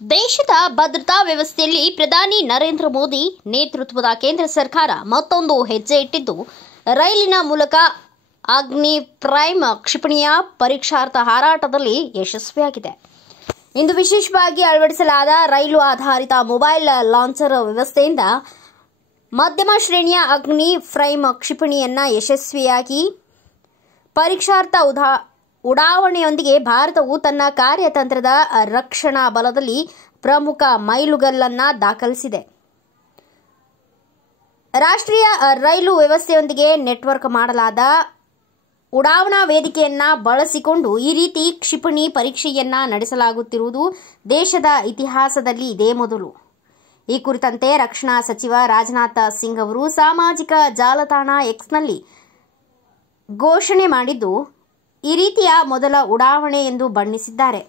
ದೇಶದ ಭದ್ರತಾ ವ್ಯವಸ್ಥೆಯಲ್ಲಿ ಪ್ರಧಾನಿ ನರೇಂದ್ರ ಮೋದಿ ನೇತೃತ್ವದ ಕೇಂದ್ರ ಸರ್ಕಾರ ಮತ್ತೊಂದು ಹೆಜ್ಜೆ ಇಟ್ಟಿದ್ದು, ರೈಲಿನ ಮೂಲಕ ಅಗ್ನಿ ಪ್ರೈಮ್ ಕ್ಷಿಪಣಿಯ ಪರೀಕ್ಷಾರ್ಥ ಹಾರಾಟದಲ್ಲಿ ಯಶಸ್ವಿಯಾಗಿದೆ. ಇಂದು ವಿಶೇಷವಾಗಿ ಅಳವಡಿಸಲಾದ ರೈಲು ಆಧಾರಿತ ಮೊಬೈಲ್ ಲಾಂಚರ್ ವ್ಯವಸ್ಥೆಯಿಂದ ಮಧ್ಯಮ ಶ್ರೇಣಿಯ ಅಗ್ನಿ ಪ್ರೈಮ್ ಕ್ಷಿಪಣಿಯನ್ನು ಯಶಸ್ವಿಯಾಗಿ ಪರೀಕ್ಷಾರ್ಥ ಉಡಾವಣೆಯೊಂದಿಗೆ ಭಾರತವು ತನ್ನ ಕಾರ್ಯತಂತ್ರದ ರಕ್ಷಣಾ ಬಲದಲ್ಲಿ ಪ್ರಮುಖ ಮೈಲುಗಲ್ಲನ್ನು ದಾಖಲಿಸಿದೆ. ರಾಷ್ಟ್ರೀಯ ರೈಲು ವ್ಯವಸ್ಥೆಯೊಂದಿಗೆ ನೆಟ್ವರ್ಕ್ ಮಾಡಲಾದ ಉಡಾವಣಾ ವೇದಿಕೆಯನ್ನು ಬಳಸಿಕೊಂಡು ಈ ರೀತಿ ಕ್ಷಿಪಣಿ ಪರೀಕ್ಷೆಯನ್ನು ನಡೆಸಲಾಗುತ್ತಿರುವುದು ದೇಶದ ಇತಿಹಾಸದಲ್ಲಿ ಇದೇ ಮೊದಲು. ಈ ಕುರಿತಂತೆ ರಕ್ಷಣಾ ಸಚಿವ ರಾಜನಾಥ್ ಸಿಂಗ್ ಅವರು ಸಾಮಾಜಿಕ ಜಾಲತಾಣ ಎಕ್ಸ್ನಲ್ಲಿ ಘೋಷಣೆ ಮಾಡಿದ್ದು, ಈ ರೀತಿಯ ಮೊದಲ ಉಡಾವಣೆ ಎಂದು ಬಣ್ಣಿಸಿದ್ದಾರೆ.